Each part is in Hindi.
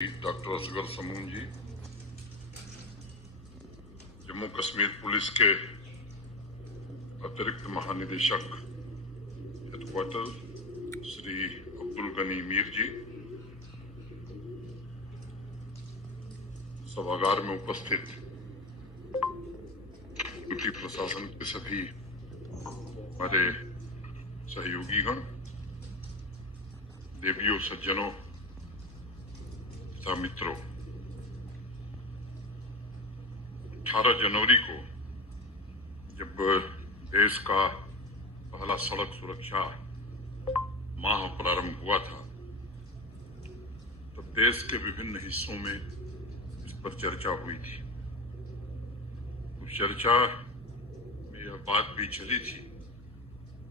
डॉक्टर असगर समून जी, जम्मू कश्मीर पुलिस के अतिरिक्त महानिदेशक हेडक्वार्टर श्री अब्दुल गनी मीर जी, सभागार में उपस्थित ड्यूटी प्रशासन के सभी हमारे सहयोगीगण, देवियों, सज्जनों तथा मित्रों, 18 जनवरी को जब देश का पहला सड़क सुरक्षा माह प्रारंभ हुआ था, तब देश के विभिन्न हिस्सों में इस पर चर्चा हुई थी। उस चर्चा में यह बात भी चली थी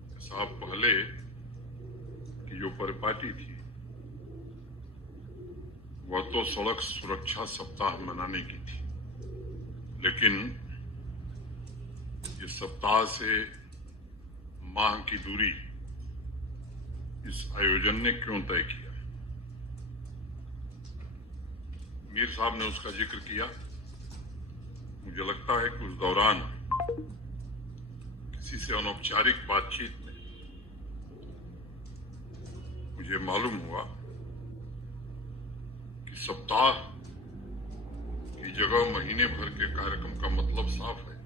कि साहब, पहले की जो परिपाटी थी वह तो सड़क सुरक्षा सप्ताह मनाने की थी, लेकिन इस सप्ताह से माह की दूरी इस आयोजन ने क्यों तय किया? मीर साहब ने उसका जिक्र किया। मुझे लगता है कि उस दौरान किसी से अनौपचारिक बातचीत में मुझे मालूम हुआ कि सप्ताह की जगह महीने भर के कार्यक्रम का मतलब साफ है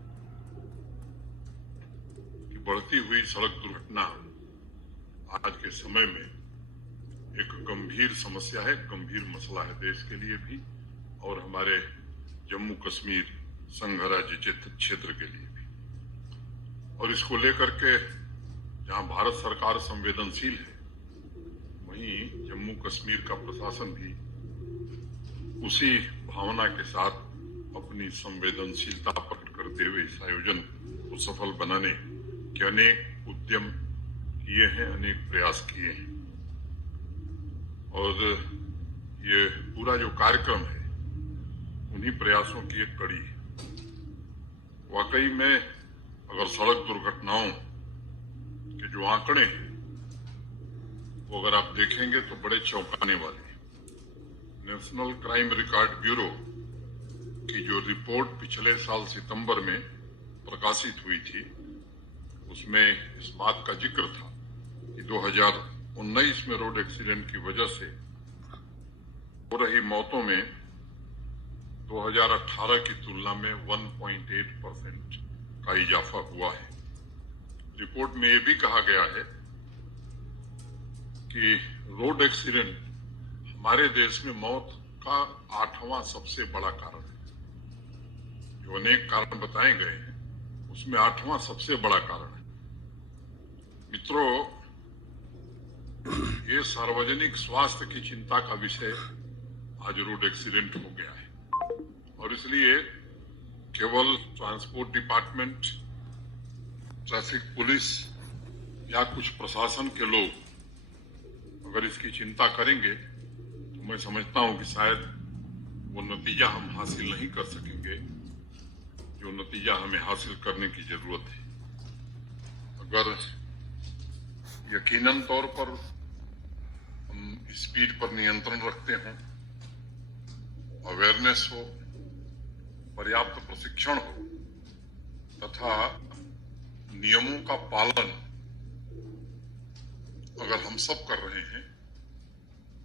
कि बढ़ती हुई सड़क दुर्घटना आज के समय में एक गंभीर समस्या है, गंभीर मसला है देश के लिए भी और हमारे जम्मू कश्मीर संघ राज्य क्षेत्र के लिए भी। और इसको लेकर के जहां भारत सरकार संवेदनशील है, वहीं जम्मू कश्मीर का प्रशासन भी उसी भावना के साथ अपनी संवेदनशीलता प्रकट करते हुए इस आयोजन को सफल बनाने के अनेक उद्यम किए हैं, अनेक प्रयास किए हैं। और ये पूरा जो कार्यक्रम है उन्हीं प्रयासों की एक कड़ी है। वाकई में अगर सड़क दुर्घटनाओं के जो आंकड़े हैं वो अगर आप देखेंगे तो बड़े चौंकाने वाले हैं। नेशनल क्राइम रिकॉर्ड ब्यूरो की जो रिपोर्ट पिछले साल सितंबर में प्रकाशित हुई थी, उसमें इस बात का जिक्र था कि 2019 में रोड एक्सीडेंट की वजह से हो रही मौतों में 2018 की तुलना में 1.8% का इजाफा हुआ है। रिपोर्ट में यह भी कहा गया है कि रोड एक्सीडेंट हमारे देश में मौत का 8वां सबसे बड़ा कारण है। जो अनेक कारण बताए गए हैं उसमें 8वां सबसे बड़ा कारण है। मित्रों, ये सार्वजनिक स्वास्थ्य की चिंता का विषय आज रोड एक्सीडेंट हो गया है और इसलिए केवल ट्रांसपोर्ट डिपार्टमेंट, ट्रैफिक पुलिस या कुछ प्रशासन के लोग अगर इसकी चिंता करेंगे तो मैं समझता हूं कि शायद वो नतीजा हम हासिल नहीं कर सकेंगे जो नतीजा हमें हासिल करने की जरूरत है। अगर यकीनन तौर पर हम स्पीड पर नियंत्रण रखते हों, अवेयरनेस हो, पर्याप्त प्रशिक्षण हो तथा नियमों का पालन अगर हम सब कर रहे हैं,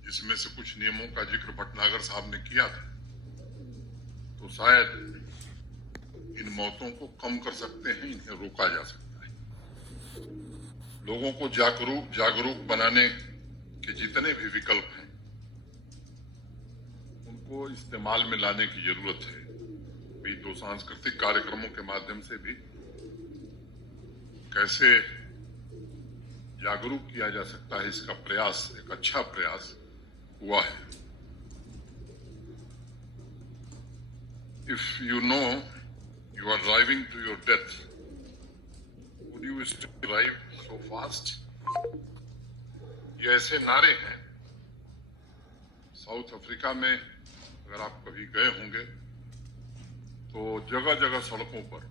जिसमें से कुछ नियमों का जिक्र भटनागर साहब ने किया था, तो शायद इन मौतों को कम कर सकते हैं, इन्हें रोका जा सकता है। लोगों को जागरूक बनाने के जितने भी विकल्प हैं उनको इस्तेमाल में लाने की जरूरत है। भी तो सांस्कृतिक कार्यक्रमों के माध्यम से भी कैसे जागरूक किया जा सकता है, इसका प्रयास, एक अच्छा प्रयास हुआ है। If you know you are driving to your death, would you still drive so fast? ये ऐसे नारे हैं। साउथ अफ्रीका में अगर आप कभी गए होंगे तो जगह जगह सड़कों पर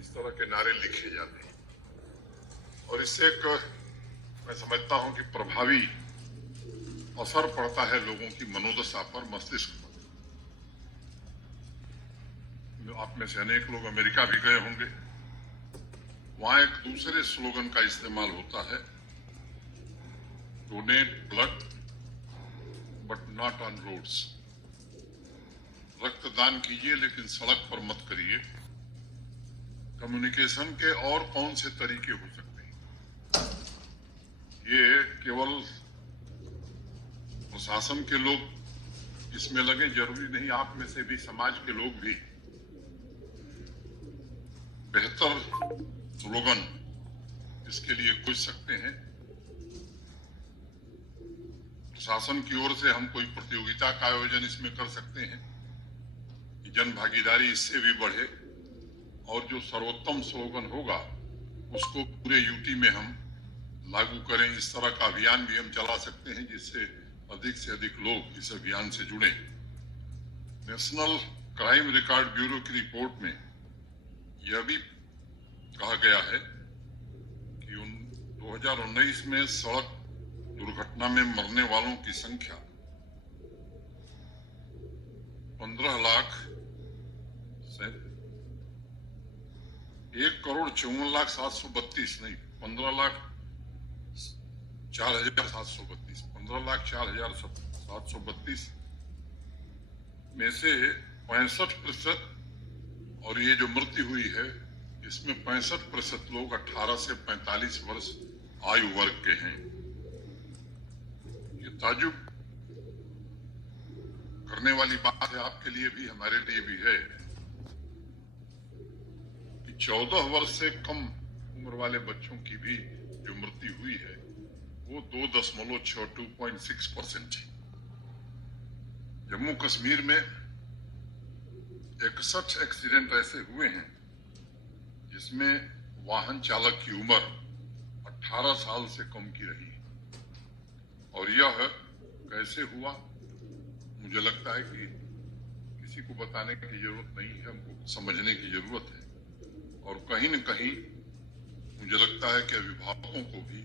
इस तरह के नारे लिखे जाते हैं और इससे एक मैं समझता हूं कि प्रभावी असर पड़ता है लोगों की मनोदशा पर, मस्तिष्क पर। आप में से अनेक लोग अमेरिका भी गए होंगे। वहां एक दूसरे स्लोगन का इस्तेमाल होता है, donate blood but not on roads. रक्तदान कीजिए लेकिन सड़क पर मत करिए। कम्युनिकेशन के और कौन से तरीके हो सकते हैं? ये केवल प्रशासन के लोग इसमें लगे जरूरी नहीं, आप में से भी, समाज के लोग भी बेहतर स्लोगन इसके लिए खोज सकते हैं। प्रशासन की ओर से हम कोई प्रतियोगिता का आयोजन इसमें कर सकते हैं कि जन भागीदारी इससे भी बढ़े, और जो सर्वोत्तम स्लोगन होगा उसको पूरे यूटी में हम लागू करें। इस तरह का अभियान भी हम चला सकते हैं जिससे अधिक से अधिक लोग इस अभियान से जुड़े। नेशनल क्राइम रिकॉर्ड ब्यूरो की रिपोर्ट में यह भी कहा गया है कि 2019 में सड़क दुर्घटना में मरने वालों की संख्या 15 लाख से 1,54,732 नहीं, 15,04,732 15,04,732 में से 65%, और ये जो मृत्यु हुई है इसमें 65% लोग 18 से 45 वर्ष आयु वर्ग के हैं। ये ताज्जुब करने वाली बात है, आपके लिए भी हमारे लिए भी है, कि 14 वर्ष से कम उम्र वाले बच्चों की भी जो मृत्यु हुई है वो 2.62% है। जम्मू कश्मीर में 61 एक्सीडेंट ऐसे हुए हैं जिसमें वाहन चालक की उम्र 18 साल से कम की रही। और यह कैसे हुआ, मुझे लगता है कि किसी को बताने की जरूरत नहीं है, हमको समझने की जरूरत है। और कहीं न कहीं मुझे लगता है कि अभिभावकों को भी,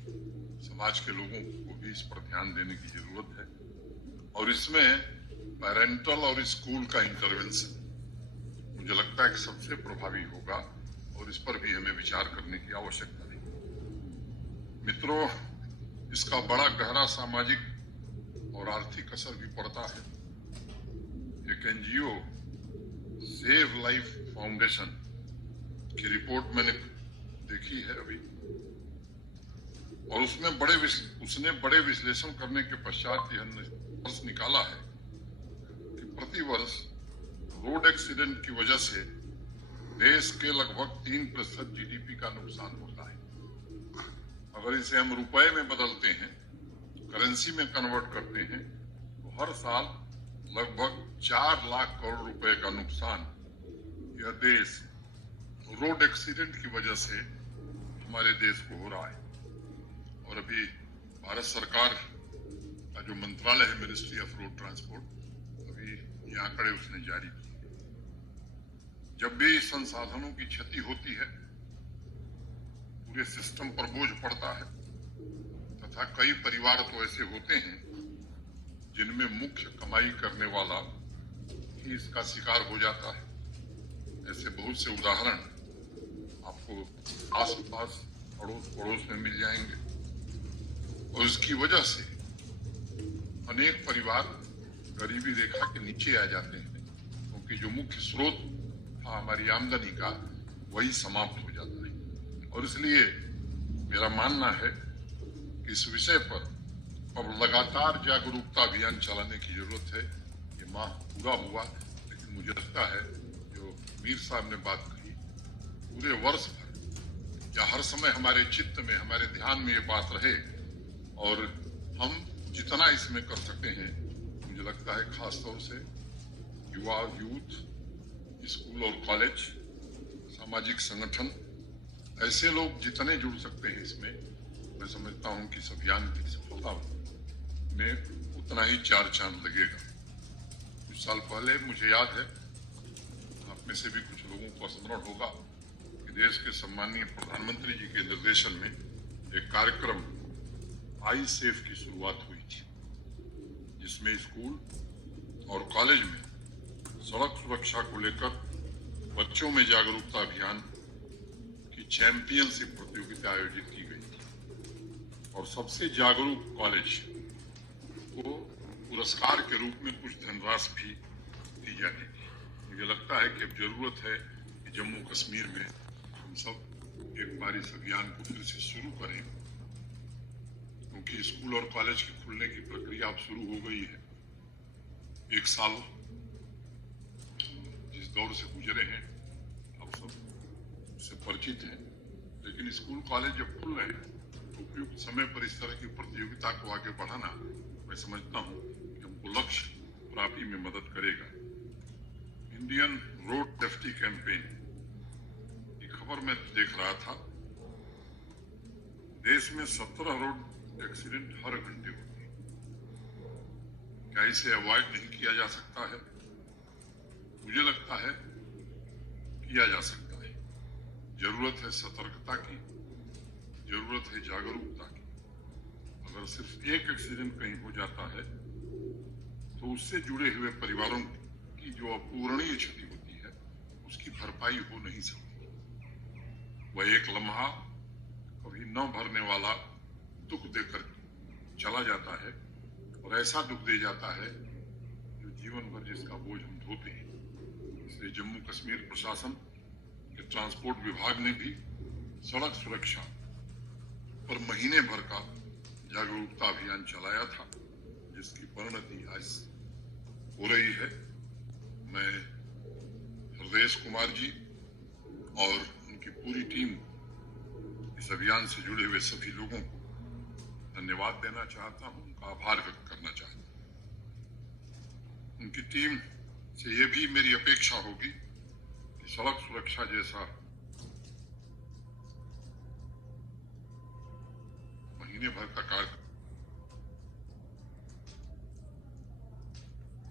समाज के लोगों को भी इस पर ध्यान देने की जरूरत है। और इसमें पेरेंटल और स्कूल का इंटरवेंशन मुझे लगता है कि सबसे प्रभावी होगा, और इस पर भी हमें विचार करने की आवश्यकता है। मित्रों, इसका बड़ा गहरा सामाजिक और आर्थिक असर भी पड़ता है। एक एनजीओ सेव लाइफ फाउंडेशन की रिपोर्ट मैंने देखी है अभी, और उसने बड़े विश्लेषण करने के पश्चात यह निष्कर्ष निकाला है कि प्रतिवर्ष रोड एक्सीडेंट की वजह से देश के लगभग 3% जीडीपी का नुकसान होता है। अगर इसे हम रुपए में बदलते हैं, करेंसी में कन्वर्ट करते हैं, तो हर साल लगभग 4 लाख करोड़ रुपए का नुकसान यह देश रोड एक्सीडेंट की वजह से हमारे देश को हो रहा है। और अभी भारत सरकार का जो मंत्रालय है, मिनिस्ट्री ऑफ रोड ट्रांसपोर्ट, अभी ये आंकड़े उसने जारी किए। जब भी संसाधनों की क्षति होती है, पूरे सिस्टम पर बोझ पड़ता है, तथा कई परिवार तो ऐसे होते हैं जिनमें मुख्य कमाई करने वाला ही इसका शिकार हो जाता है। ऐसे बहुत से उदाहरण आपको आस-पास, पड़ोस में मिल जाएंगे। और इसकी वजह से अनेक परिवार गरीबी रेखा के नीचे आ जाते हैं, क्योंकि जो मुख्य स्रोत था हमारी आमदनी का, वही समाप्त हो जाता है। और इसलिए मेरा मानना है कि इस विषय पर अब लगातार जागरूकता अभियान चलाने की जरूरत है। ये माह पूरा हुआ, लेकिन मुझे लगता है जो मीर साहब ने बात कही, पूरे वर्ष भर या हर समय हमारे चित्त में, हमारे ध्यान में ये बात रहे, और हम जितना इसमें कर सकते हैं, मुझे लगता है खासतौर से युवा, यूथ, स्कूल और कॉलेज, सामाजिक संगठन, ऐसे लोग जितने जुड़ सकते हैं इसमें, मैं समझता हूं कि इस अभियान की सफलता में उतना ही 4 चांद लगेगा। कुछ साल पहले मुझे याद है, आप में से भी कुछ लोगों को स्मरण होगा कि देश के सम्माननीय प्रधानमंत्री जी के निर्देशन में एक कार्यक्रम आई सेफ की शुरुआत हुई थी। जिसमें स्कूल और कॉलेज में सड़क सुरक्षा को लेकर बच्चों में जागरूकता अभियान की चैंपियनशिप प्रतियोगिता आयोजित की गई थी और सबसे जागरूक कॉलेज को पुरस्कार के रूप में कुछ धनराशि भी दी जाएगी। मुझे लगता है कि अब जरूरत है कि जम्मू कश्मीर में हम सब एक बार इस अभियान को फिर से शुरू करें, क्योंकि स्कूल और कॉलेज के खुलने की प्रक्रिया अब शुरू हो गई है। एक साल जिस दौर से गुजरे हैं अब सब उससे परिचित हैं, लेकिन स्कूल कॉलेज जब खुल रहे हैं तो उपयुक्त समय पर इस तरह की प्रतियोगिता को आगे बढ़ाना मैं समझता हूं कि हमको लक्ष्य प्राप्ति में मदद करेगा। इंडियन रोड सेफ्टी कैंपेन की खबर में देख रहा था, देश में 17 रोड एक्सीडेंट हर घंटे होते हैं। क्या इसे अवॉइड नहीं किया जा सकता है? मुझे लगता है किया जा सकता है। जरूरत है सतर्कता की, जरूरत है जागरूकता की। अगर सिर्फ एक एक्सीडेंट कहीं हो जाता है तो उससे जुड़े हुए परिवारों की जो अपूरणीय क्षति होती है उसकी भरपाई हो नहीं सकती। वह एक लम्हा कभी न भरने वाला दुख देकर चला जाता है और ऐसा दुख दे जाता है जो जीवन भर जिसका बोझ हम ढोते हैं। इसलिए जम्मू कश्मीर प्रशासन के ट्रांसपोर्ट विभाग ने भी सड़क सुरक्षा पर महीने भर का जागरूकता अभियान चलाया था, जिसकी परिणति आज हो रही है। मैं हृदयेश कुमार जी और उनकी पूरी टीम, इस अभियान से जुड़े हुए सभी लोगों को धन्यवाद देना चाहता हूं, उनका आभार व्यक्त करना चाहता हूं। उनकी टीम से यह भी मेरी अपेक्षा होगी कि सड़क सुरक्षा जैसा महीने भर का कार्य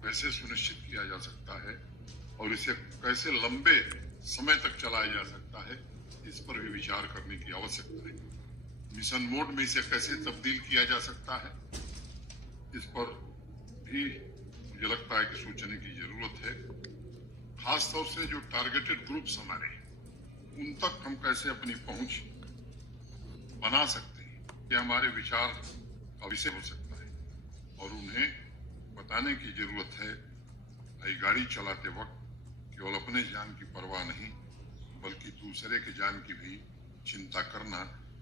कैसे सुनिश्चित किया जा सकता है और इसे कैसे लंबे समय तक चलाया जा सकता है, इस पर भी विचार करने की आवश्यकता है। मिशन मोड में इसे कैसे तब्दील किया जा सकता है, इस पर भी मुझे लगता है कि सोचने की जरूरत है। खास तौर से जो टारगेटेड ग्रुप्स हमारे हैं, उन तक हम कैसे अपनी पहुंच बना सकते हैं, ये हमारे विचार का विषय हो सकता है और उन्हें बताने की जरूरत है भाई गाड़ी चलाते वक्त केवल अपने जान की परवाह नहीं बल्कि दूसरे के जान की भी चिंता करना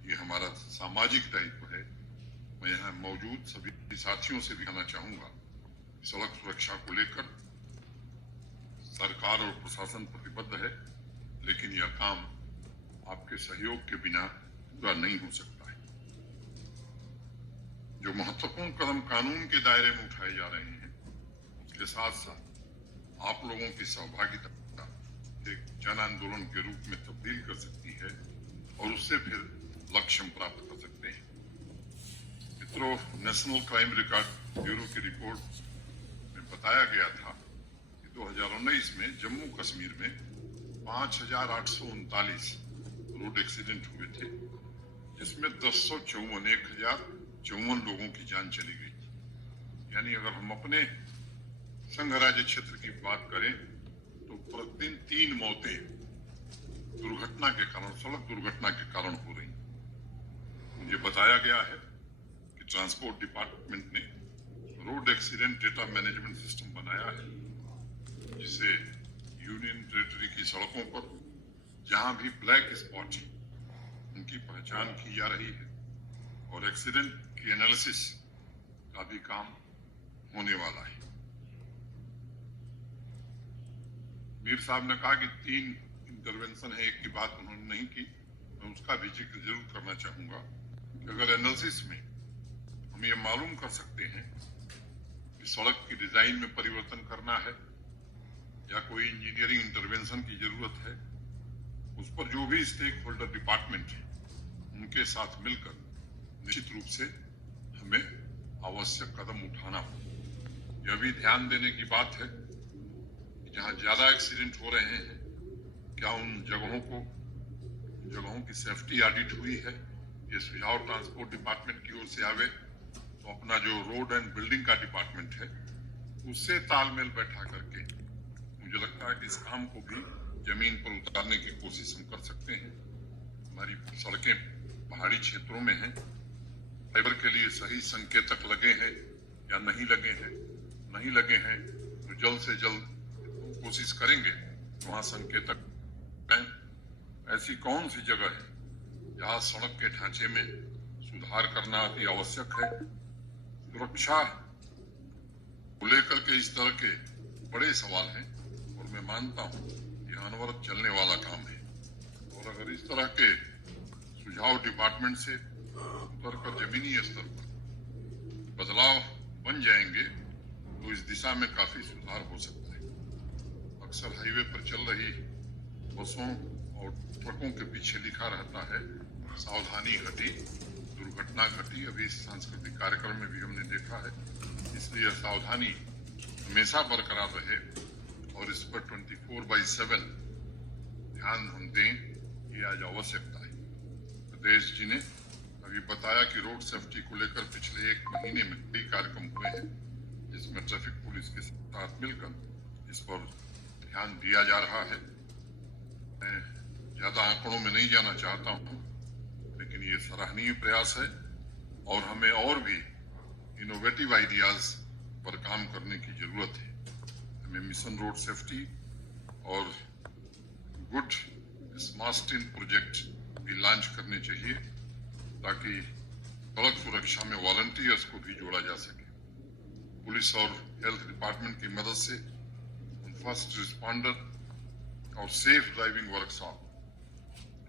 ये हमारा सामाजिक दायित्व है। मैं यहाँ मौजूद सभी साथियों से भी कहना चाहूंगा, सड़क सुरक्षा को लेकर सरकार और प्रशासन प्रतिबद्ध है, लेकिन यह काम आपके सहयोग के बिना पूरा नहीं हो सकता है। जो महत्वपूर्ण कदम कानून के दायरे में उठाए जा रहे हैं, उसके साथ साथ आप लोगों की सहभागिता एक जन आंदोलन के रूप में तब्दील कर सकती है और उससे फिर लक्ष्य हम प्राप्त कर सकते हैं। मित्रों, नेशनल क्राइम रिकॉर्ड ब्यूरो की रिपोर्ट में बताया गया था कि 2019 में जम्मू कश्मीर में 5,839 रोड एक्सीडेंट हुए थे, जिसमें 1054 लोगों की जान चली गई थी। यानी अगर हम अपने संघ राज्य क्षेत्र की बात करें तो प्रतिदिन 3 मौतें दुर्घटना के कारण, सड़क दुर्घटना के कारण हो रही। मुझे बताया गया है कि ट्रांसपोर्ट डिपार्टमेंट ने road accident data management system बनाया है, जिसे यूनियन टेरिटरी की सड़कों पर जहां भी ब्लैक स्पॉट है उनकी पहचान की जा रही है और एक्सीडेंट की एनालिसिस का भी काम होने वाला है। मीर साहब ने कहा कि 3 इंटरवेंशन है, एक की बात उन्होंने नहीं की, मैं उसका भी जिक्र जरूर करना चाहूंगा कि अगर एनालिसिस में हम ये मालूम कर सकते हैं कि सड़क की डिजाइन में परिवर्तन करना है या कोई इंजीनियरिंग इंटरवेंशन की जरूरत है, उस पर जो भी स्टेक होल्डर डिपार्टमेंट है उनके साथ मिलकर निश्चित रूप से हमें आवश्यक कदम उठाना हो। यह भी ध्यान देने की बात है कि जहां ज्यादा एक्सीडेंट हो रहे हैं, क्या उन जगहों की सेफ्टी ऑडिट हुई है? ये सुझाव ट्रांसपोर्ट डिपार्टमेंट की ओर से आवे तो तो अपना जो रोड एंड बिल्डिंग का डिपार्टमेंट है उससे तालमेल बैठा करके मुझे लगता है कि इस काम को भी जमीन पर उतारने की कोशिश हम कर सकते हैं। हमारी सड़कें पहाड़ी क्षेत्रों में हैं, फाइबर के लिए सही संकेतक लगे हैं या नहीं लगे हैं, नहीं लगे हैं तो जल्द से जल्द कोशिश करेंगे वहां संकेतक हैं। ऐसी कौन सी जगह है जहां सड़क के ढांचे में सुधार करना अति आवश्यक है। सुरक्षा को लेकर के इस तरह के बड़े सवाल हैं और मैं मानता हूं यह अनवरत चलने वाला काम है और अगर इस तरह के सुझाव डिपार्टमेंट से उतरकर जमीनी स्तर पर बदलाव बन जाएंगे तो इस दिशा में काफी सुधार हो सकता है। अक्सर हाईवे पर चल रही बसों और ट्रकों के पीछे लिखा रहता है सावधानी घटी, दुर्घटना घटी। अभी इस सांस्कृतिक कार्यक्रम में भी हमने देखा है, इसलिए सावधानी हमेशा बरकरार रहे और इस पर 24/7 ध्यान हम दें, ये आज आवश्यकता है। प्रदेश जी ने अभी बताया कि रोड सेफ्टी को लेकर पिछले 1 महीने में कई कार्यक्रम हुए हैं जिसमें ट्रैफिक पुलिस के साथ मिलकर इस पर ध्यान दिया जा रहा है। मैं ज्यादा आंकड़ों में नहीं जाना चाहता हूं, लेकिन ये सराहनीय प्रयास है और हमें और भी इनोवेटिव आइडियाज पर काम करने की जरूरत है। हमें मिशन रोड सेफ्टी और गुड स्मार्ट प्रोजेक्ट भी लॉन्च करने चाहिए ताकि सड़क सुरक्षा में वॉलंटियर्स को भी जोड़ा जा सके। पुलिस और हेल्थ डिपार्टमेंट की मदद से फर्स्ट रिस्पॉन्डर और सेफ ड्राइविंग वर्कशॉप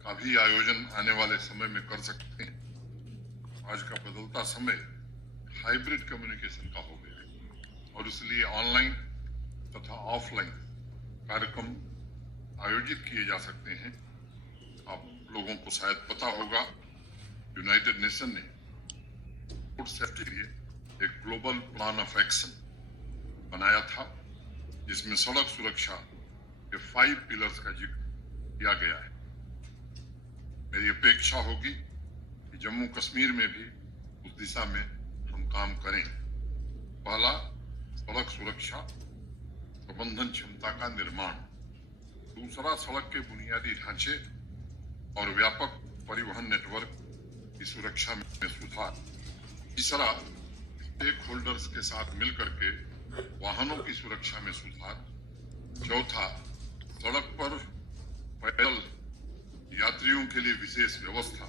का भी आयोजन आने वाले समय में कर सकते हैं। आज का बदलता समय हाइब्रिड कम्युनिकेशन का हो गया है और इसलिए ऑनलाइन तथा ऑफलाइन कार्यक्रम आयोजित किए जा सकते हैं। आप लोगों को शायद पता होगा यूनाइटेड नेशन ने रोड सेफ्टी के लिए एक ग्लोबल प्लान ऑफ एक्शन बनाया था जिसमें सड़क सुरक्षा के 5 पिलर्स का जिक्र किया गया है। मेरी अपेक्षा होगी कि जम्मू कश्मीर में भी उस दिशा में हम काम करें। पहला, सड़क सुरक्षा प्रबंधन क्षमता का निर्माण। दूसरा, सड़क के बुनियादी ढांचे और व्यापक परिवहन नेटवर्क की सुरक्षा में सुधार। तीसरा, स्टेक होल्डर्स के साथ मिलकर के वाहनों की सुरक्षा में सुधार। चौथा, सड़क पर पैदल यात्रियों के लिए विशेष व्यवस्था।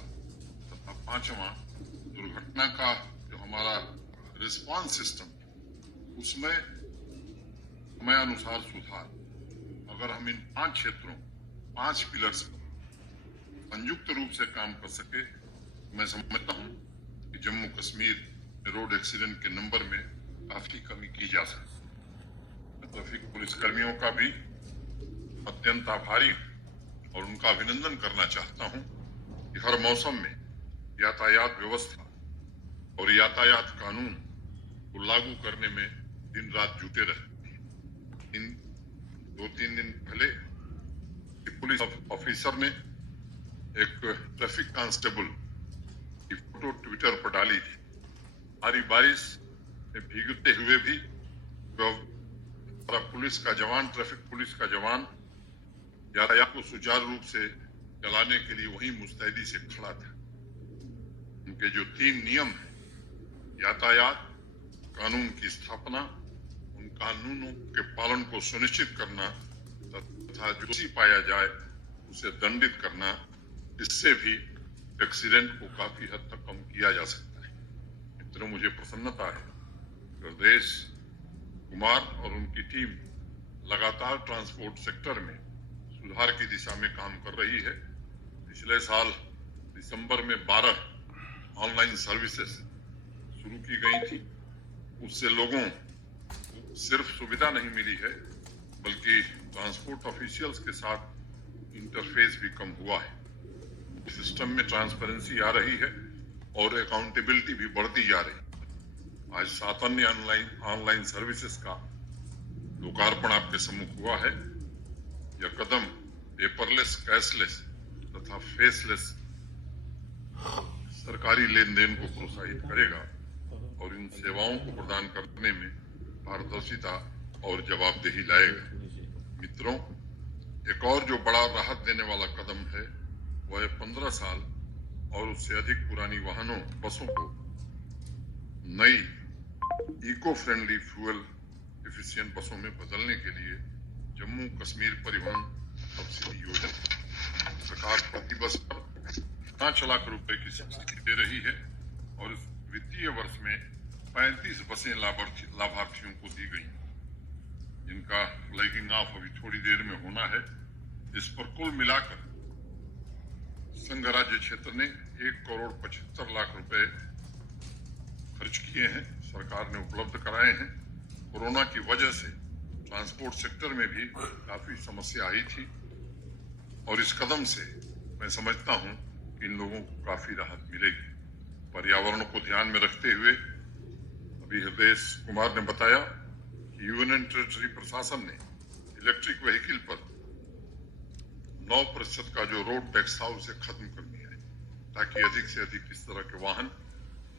तथा पांचवा, दुर्घटना का जो हमारा रिस्पांस सिस्टम उसमें समय अनुसार सुधार। अगर हम इन 5 क्षेत्रों 5 पिलर्स संयुक्त रूप से काम कर सके, मैं समझता हूं कि जम्मू कश्मीर में रोड एक्सीडेंट के नंबर में काफी कमी की जा सकती। ट्रैफिक पुलिस कर्मियों का भी अत्यंत आभारी और उनका अभिनंदन करना चाहता हूं कि हर मौसम में यातायात व्यवस्था और यातायात कानून को लागू करने में दिन रात जुटे रहते हैं। इन 2-3 दिन पहले पुलिस ऑफिसर ने एक ट्रैफिक कांस्टेबल की फोटो ट्विटर पर डाली थी। भारी बारिश में भीगते हुए भी ट्रैफिक पुलिस का जवान यातायात को सुचारू रूप से चलाने के लिए वहीं मुस्तैदी से खड़ा था। उनके जो 3 नियम हैं, यातायात कानून की स्थापना, उन कानूनों के पालन को सुनिश्चित करना तथा जो दोषी पाया जाए उसे दंडित करना, इससे भी एक्सीडेंट को काफी हद तक कम किया जा सकता है। मित्रों, मुझे प्रसन्नता है प्रदेश कुमार और उनकी टीम लगातार ट्रांसपोर्ट सेक्टर में सुधार की दिशा में काम कर रही है। पिछले साल दिसंबर में 12 ऑनलाइन सर्विसेज शुरू की गई थी। उससे लोगों को सिर्फ सुविधा नहीं मिली है बल्कि ट्रांसपोर्ट ऑफिशियल्स के साथ इंटरफेस भी कम हुआ है। सिस्टम में ट्रांसपेरेंसी आ रही है और अकाउंटेबिलिटी भी बढ़ती जा रही है। आज 7 अन्य ऑनलाइन सर्विसेज का लोकार्पण आपके सम्मुख हुआ है। यह कदम पेपरलेस, कैशलेस तथा फेसलेस सरकारी लेन देन को प्रोत्साहित करेगा और इन सेवाओं को प्रदान करने में पारदर्शिता और जवाबदेही लाएगा। मित्रों, एक और जो बड़ा राहत देने वाला कदम है वह 15 साल और उससे अधिक पुरानी वाहनों बसों को नई इको फ्रेंडली फ्यूल एफिशिएंट बसों में बदलने के लिए जम्मू कश्मीर परिवहन सब्सिडी योजना सरकार प्रति बस पर 5 लाख रुपए की सब्सिडी दे रही है और इस वित्तीय वर्ष में 35 बसें लाभार्थियों को दी गई, जिनका फ्लैगिंग ऑफ अभी थोड़ी देर में होना है। इस पर कुल मिलाकर संघ राज्य क्षेत्र ने 1,75,00,000 रुपए खर्च किए हैं, सरकार ने उपलब्ध कराए हैं। कोरोना की वजह से ट्रांसपोर्ट सेक्टर में भी काफी समस्या आई थी और इस कदम से मैं समझता हूं कि इन लोगों को काफी राहत मिलेगी। पर्यावरण को ध्यान में रखते हुए अभी हृदय कुमार ने बताया कि यूनियन टेरिटरी प्रशासन ने इलेक्ट्रिक व्हीकल पर 9% का जो रोड टैक्स था उसे खत्म कर दिया है, ताकि अधिक से अधिक इस तरह के वाहन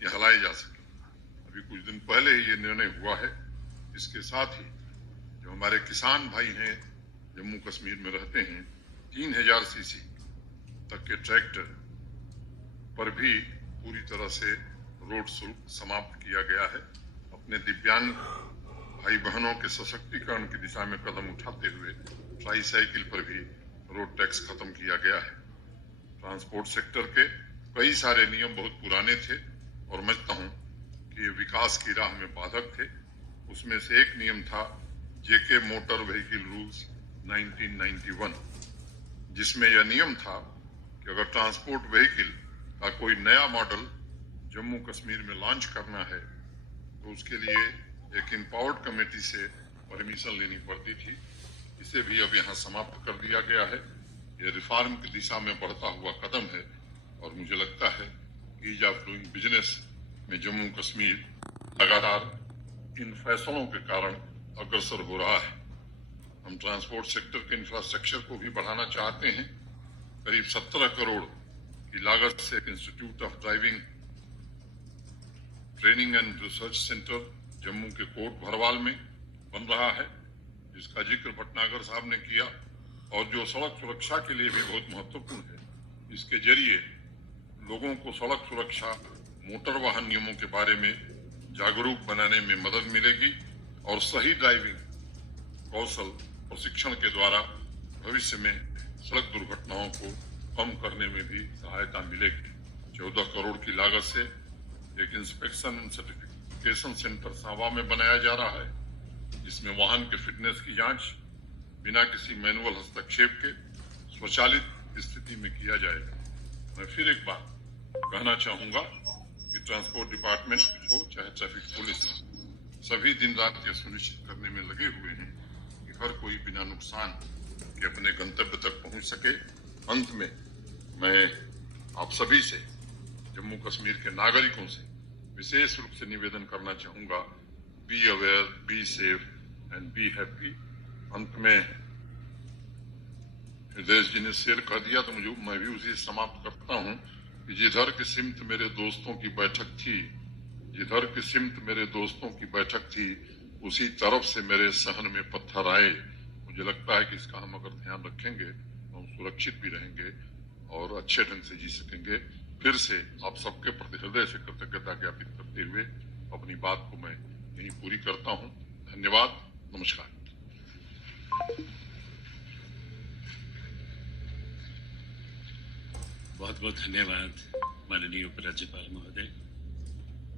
हलाए जा सके। अभी कुछ दिन पहले ही ये निर्णय हुआ है। इसके साथ ही जो हमारे किसान भाई हैं जम्मू कश्मीर में रहते हैं, 3000 सीसी तक के ट्रैक्टर पर भी पूरी तरह से रोड शुल्क समाप्त किया गया है। अपने दिव्यांग भाई बहनों के सशक्तिकरण की दिशा में कदम उठाते हुए ट्राईसाइकिल पर भी रोड टैक्स खत्म किया गया है। ट्रांसपोर्ट सेक्टर के कई सारे नियम बहुत पुराने थे और मैं समझता हूं कि ये विकास की राह में बाधक थे। उसमें से एक नियम था जेके मोटर व्हीकल रूल्स 1991, जिसमें यह नियम था कि अगर ट्रांसपोर्ट व्हीकल का कोई नया मॉडल जम्मू कश्मीर में लॉन्च करना है तो उसके लिए एक इंपावर्ड कमेटी से परमिशन लेनी पड़ती थी। इसे भी अब यहाँ समाप्त कर दिया गया है। ये रिफॉर्म की दिशा में बढ़ता हुआ कदम है और मुझे लगता है कि ईज ऑफ डूइंग बिजनेस में जम्मू कश्मीर लगातार इन फैसलों के कारण अग्रसर हो रहा है। हम ट्रांसपोर्ट सेक्टर के इंफ्रास्ट्रक्चर को भी बढ़ाना चाहते हैं। करीब 17 करोड़ की लागत से institute of driving training and research centre Jammu के कोट भरवाल में बन रहा है, जिसका जिक्र भटनागर साहब ने किया और जो सड़क सुरक्षा के लिए भी बहुत महत्वपूर्ण है। इसके जरिए लोगों को सड़क सुरक्षा, मोटर वाहन नियमों के बारे में जागरूक बनाने में मदद मिलेगी और सही ड्राइविंग कौशल प्रशिक्षण के द्वारा भविष्य में सड़क दुर्घटनाओं को कम करने में भी सहायता मिलेगी। 14 करोड़ की लागत से एक inspection and certification centre Samba में बनाया जा रहा है, जिसमें वाहन के फिटनेस की जांच बिना किसी मैनुअल हस्तक्षेप के स्वचालित स्थिति में किया जाएगा। मैं फिर एक बार कहना चाहूंगा कि ट्रांसपोर्ट डिपार्टमेंट हो चाहे ट्रैफिक पुलिस, सभी दिन रात ये सुनिश्चित करने में लगे हुए हैं कि हर कोई बिना नुकसान के अपने गंतव्य तक पहुंच सके। अंत में मैं आप सभी से, जम्मू कश्मीर के नागरिकों से विशेष रूप से निवेदन करना चाहूंगा, be aware, be safe and be happy. अंत में हृदय जी ने शेर कह दिया तो मैं भी उसी समाप्त करता हूं कि जिधर की सिमत मेरे दोस्तों की बैठक थी, जिधर की सिमत मेरे दोस्तों की बैठक थी, उसी तरफ से मेरे सहन में पत्थर आए। मुझे लगता है कि इसका हम अगर ध्यान रखेंगे तो हम सुरक्षित भी रहेंगे और अच्छे ढंग से जी सकेंगे। फिर से आप सबके प्रति हृदय से कृतज्ञता ज्ञापित करते हुए अपनी बात को मैं यहीं पूरी करता हूं। धन्यवाद, नमस्कार। बहुत बहुत धन्यवाद माननीय उपराज्यपाल महोदय।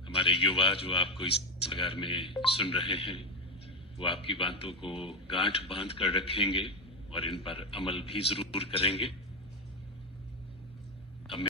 हमारे युवा जो आपको इस सभागार में सुन रहे हैं वो आपकी बातों को गांठ बांध कर रखेंगे और इन पर अमल भी जरूर करेंगे।